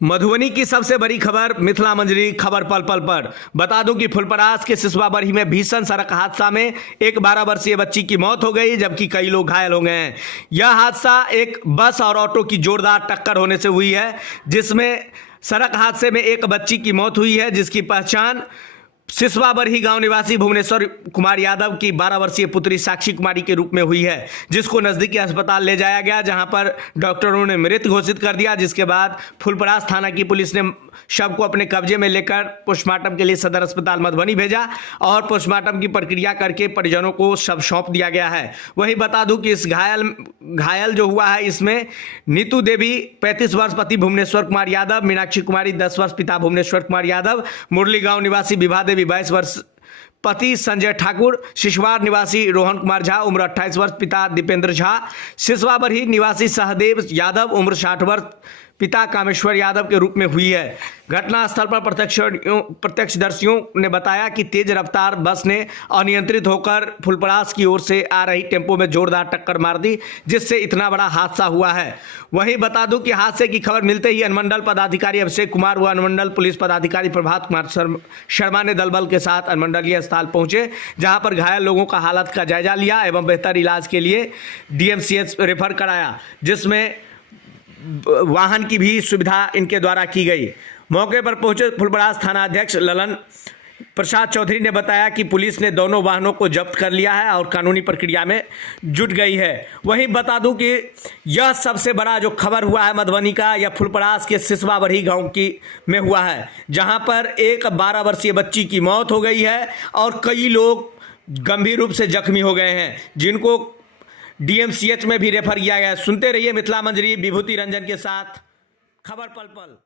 मधुबनी की सबसे बड़ी खबर मिथिला मंजरी खबर पल पल पर। बता दूं कि फुलपरास के सिसवा बरही में भीषण सड़क हादसा में एक 12 वर्षीय बच्ची की मौत हो गई, जबकि कई लोग घायल हो गए हैं। यह हादसा एक बस और ऑटो की जोरदार टक्कर होने से हुई है, जिसमें सड़क हादसे में एक बच्ची की मौत हुई है, जिसकी पहचान सिसवा बरही गांव निवासी भुवनेश्वर कुमार यादव की 12 वर्षीय पुत्री साक्षी कुमारी के रूप में हुई है, जिसको नजदीकी अस्पताल ले जाया गया, जहां पर डॉक्टरों ने मृत घोषित कर दिया। जिसके बाद फुलपरास थाना की पुलिस ने शव को अपने कब्जे में लेकर पोस्टमार्टम के लिए सदर अस्पताल मधुबनी भेजा और पोस्टमार्टम की प्रक्रिया करके परिजनों को शव सौंप दिया गया है। वहीं बता दूं कि इस घायल जो हुआ है, इसमें नीतू देवी 35 वर्ष पति भुवनेश्वर कुमार यादव, मीनाक्षी कुमारी 10 वर्ष पिता भुवनेश्वर कुमार यादव, मुरली गांव निवासी विभा देवी 22 वर्ष पति संजय ठाकुर, शिशवार निवासी रोहन कुमार झा उम्र 28 वर्ष पिता दीपेंद्र झा, सिसवा बरही निवासी सहदेव यादव उम्र 60 वर्ष पिता कामेश्वर यादव के रूप में हुई है। घटनास्थल पर प्रत्यक्षदर्शियों ने बताया कि तेज रफ्तार बस ने अनियंत्रित होकर फुलपरास की ओर से आ रही टेम्पो में जोरदार टक्कर मार दी, जिससे इतना बड़ा हादसा हुआ है। वहीं बता दूं कि हादसे की खबर मिलते ही अनुमंडल पदाधिकारी अभिषेक कुमार व अनुमंडल पुलिस पदाधिकारी प्रभात कुमार शर्मा ने दल बल के साथ अनुमंडलीय अस्पताल पहुंचे, जहां पर घायल लोगों का हालत का जायजा लिया एवं बेहतर इलाज के लिए डीएमसीएच रेफर कराया, जिसमें वाहन की भी सुविधा इनके द्वारा की गई। मौके पर पहुंचे फुलपरास थाना अध्यक्ष ललन प्रसाद चौधरी ने बताया कि पुलिस ने दोनों वाहनों को जब्त कर लिया है और कानूनी प्रक्रिया में जुट गई है। वहीं बता दूं कि यह सबसे बड़ा जो खबर हुआ है मधुबनी का, यह फुलपरास के सिसवा बरही गांव की में हुआ है, जहां पर एक 12 वर्षीय बच्ची की मौत हो गई है और कई लोग गंभीर रूप से जख्मी हो गए हैं, जिनको डीएमसीएच में भी रेफर किया गया है। सुनते रहिए मिथिला मंजरी विभूति रंजन के साथ खबर पल पल।